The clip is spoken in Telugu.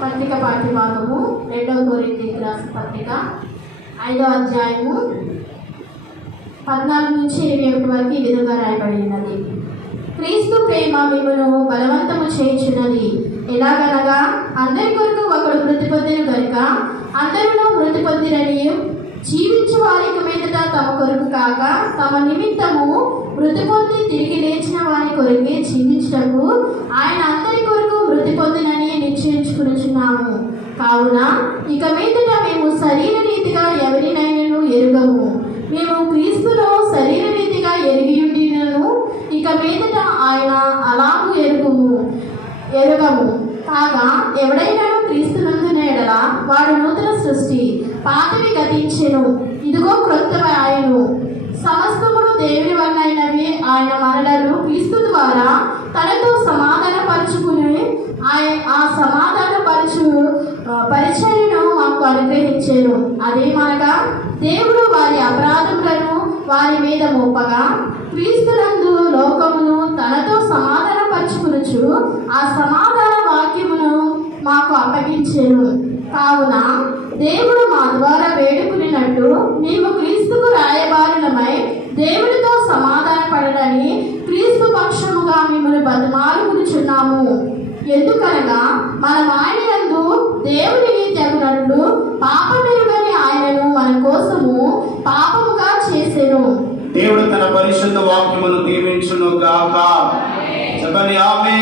పత్రిక పాఠ్యభాగము రెండవ కోరింథీయులకు రాసిన పత్రిక ఐదో అధ్యాయము పద్నాలుగు నుంచి ఇరవై ఒకటి వరకు ఈ విధంగా రాయబడి ఉన్నది క్రీస్తు ప్రేమ మిమ్మను బలవంతము చేయుచున్నది. ఎలాగనగా అందరి కొరకు ఒకడు మృతి పొందిన కనుక అందరిలో మృతి పొందినని జీవించు వారికి మీదట తమ కొరకు కాక తమ నిమిత్తము మృతి పొంది తిరిగి లేచిన వారి కొరకే జీవించటకు ఆయన అందరి కొరకు మృతి పొందినని నిశ్చయించుకునిచున్నాము కావున ఇక మీదట మేము శరీర రీతిగా ఎవరినైనా ఎరుగము. మేము క్రీస్తులో శరీర రీతిగా ఎరిగి ఇక మీదట ఆయన అలాగూ ఎరుగుము ఎరుగము. కాగా ఎవడైనా క్రీస్తునందున ఎడల వాడు నూతన సృష్టి పాతవి గతించెను ఇదిగో క్రొత్త ఆయను సమస్తమును దేవుని వల్లైనవి ఆయన మనలను క్రీస్తు ద్వారా తనతో సమాధానపరుచుకుని ఆయన ఆ సమాధానపరచు ఆ, పరిచర్యను మాకు అనుగ్రహించాను. అదేమనగా దేవుడు వారి అపరాధములను వారి మీద మోపగా క్రీస్తునందు లోకమును తనతో సమాధానపరచుకునుచు ఆ సమాధాన వాక్యమును మాకు అప్పగించారు కావున దేవుడు మా ద్వారా వేడుకునినట్టు మేము క్రీస్తుకు రాయబారులమై దేవుడితో సమాధానపడడని క్రీస్తు పక్షముగా మిమ్మల్ని బతిమాలుకునిచున్నాము. ఎందుకనగా మనం ఆయన దేవుని దేవుడిని తెగనట్లు పాపమెరుగని ఆయనను మన కోసము పాపముగా చేసెను. దేవుడు తన పరిశుద్ధ వాక్యమును దీవించును గాక చెప్పండి ఆమె